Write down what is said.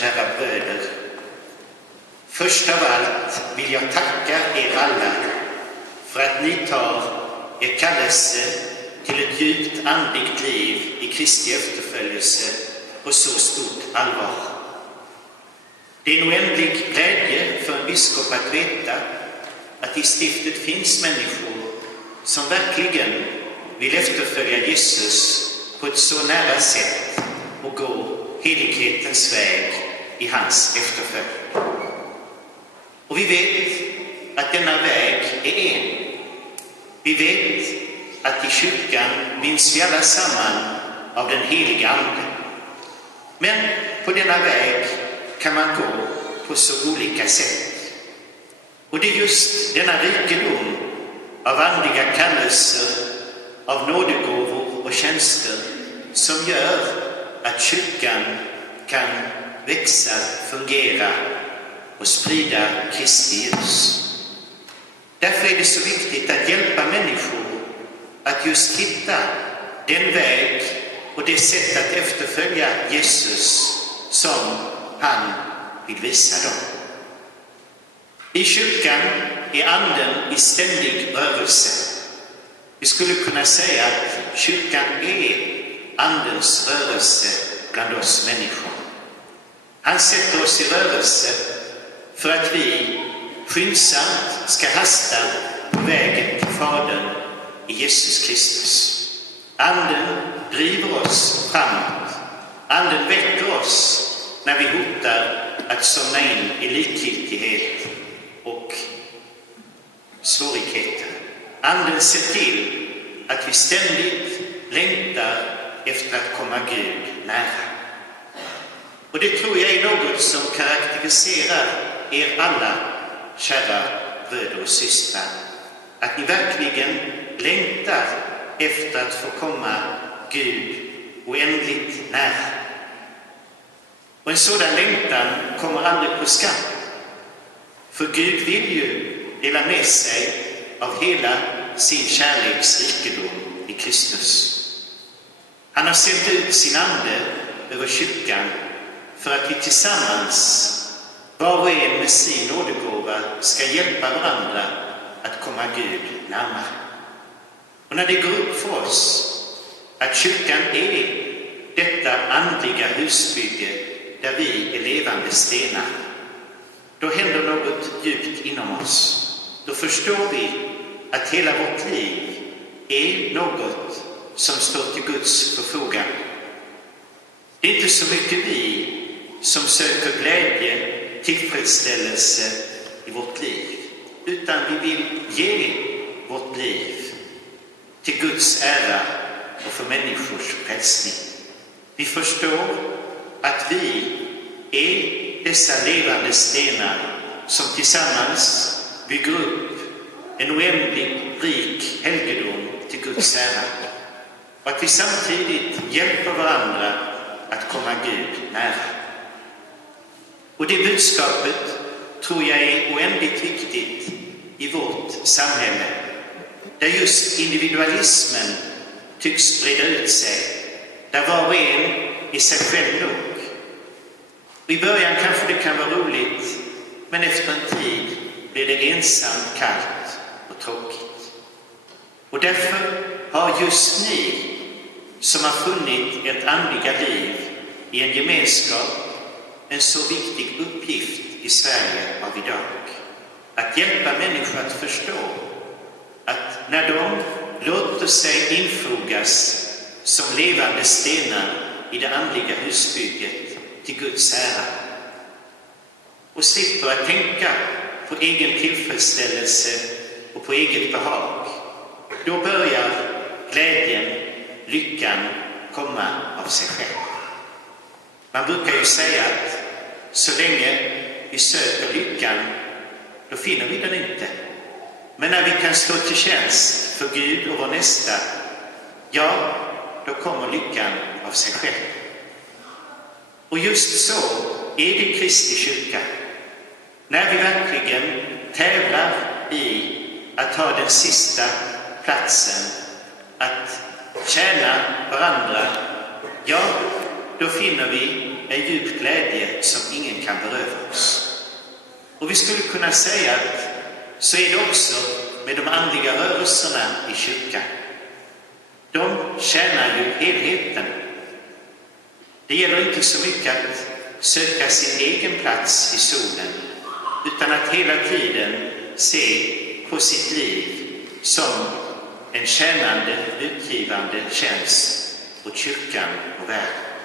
kära bröder. Först av allt vill jag tacka er alla för att ni tar er kallelse till ett djupt andligt liv i Kristi efterföljelse på så stort allvar. Det är en oändlig glädje för en biskop att veta att i stiftet finns människor som verkligen vill efterfölja Jesus på ett så nära sätt och gå helighetens väg i hans efterföljd. Och vi vet att denna väg är en. Vi vet att i kyrkan binds vi alla samman av den heliga Ande. Men på denna väg kan man gå på så olika sätt. Och det är just denna rikedom av andliga kallelser, av nådegåvor och tjänster som gör att kyrkan kan växa, fungera och sprida Kristi ljus. Därför är det så viktigt att hjälpa människor att just hitta den väg och det sätt att efterfölja Jesus som han vill visa dem. I kyrkan är anden i ständig rörelse. Vi skulle kunna säga att kyrkan är andens rörelse bland oss människor. Han sätter oss i rörelse för att vi skyndsamt ska hasta på vägen till Fadern i Jesus Kristus. Anden driver oss framåt. Anden väcker oss när vi hotar att somna in i likgiltighet och svårigheter. Anden ser till att vi ständigt längtar efter att komma Gud nära. Och det tror jag är något som karaktäriserar er alla, kära bröder och systrar. Att ni verkligen längtar efter att få komma Gud oändligt nära. Och en sådan längtan kommer aldrig på skam. För Gud vill ju dela med sig av hela sin kärleks rikedom i Kristus. Han har sänt ut sin ande över kyrkan för att vi tillsammans, var och en med sin nådegåva, ska hjälpa varandra att komma Gud närmare. Och när det går upp för oss att kyrkan är detta andliga husbygge där vi är levande stenar, då händer något djupt inom oss. Då förstår vi att hela vårt liv är något som står till Guds förfogande. Det är inte så mycket vi som söker glädje, tillfredsställelse i vårt liv, utan vi vill ge vårt liv till Guds ära och för människors frälsning. Vi förstår att vi är dessa levande stenar som tillsammans bygger upp en oändlig, rik helgedom till Guds ära. Och att vi samtidigt hjälper varandra att komma Gud nära. Och det budskapet tror jag är oändligt viktigt i vårt samhälle, där just individualismen tycks breda ut sig, där var och en är sig själv nog. I början kanske det kan vara roligt, men efter en tid blir det ensamt, kallt och tråkigt. Och därför har just ni som har funnit ert andliga liv i en gemenskap en så viktig uppgift i Sverige av idag. Att hjälpa människor att förstå att när de låter sig infogas som levande stenar i det andliga husbygget till Guds ära och slipper att tänka på egen tillfredsställelse och på eget behag, då börjar glädjen, lyckan komma av sig själv. Man brukar ju säga att så länge vi söker lyckan, då finner vi den inte. Men när vi kan stå till tjänst för Gud och vår nästa, ja, då kommer lyckan av sig själv. Och just så är det i Kristi kyrka. När vi verkligen tävlar i att ha den sista platsen, att tjäna varandra, ja, då finner vi en djup glädje som ingen kan beröva oss. Och vi skulle kunna säga att så är det också med de andliga rörelserna i kyrkan. De tjänar ju helheten. Det gäller inte så mycket att söka sin egen plats i solen, utan att hela tiden se på sitt liv som en tjänande, utgivande tjänst åt kyrkan och världen.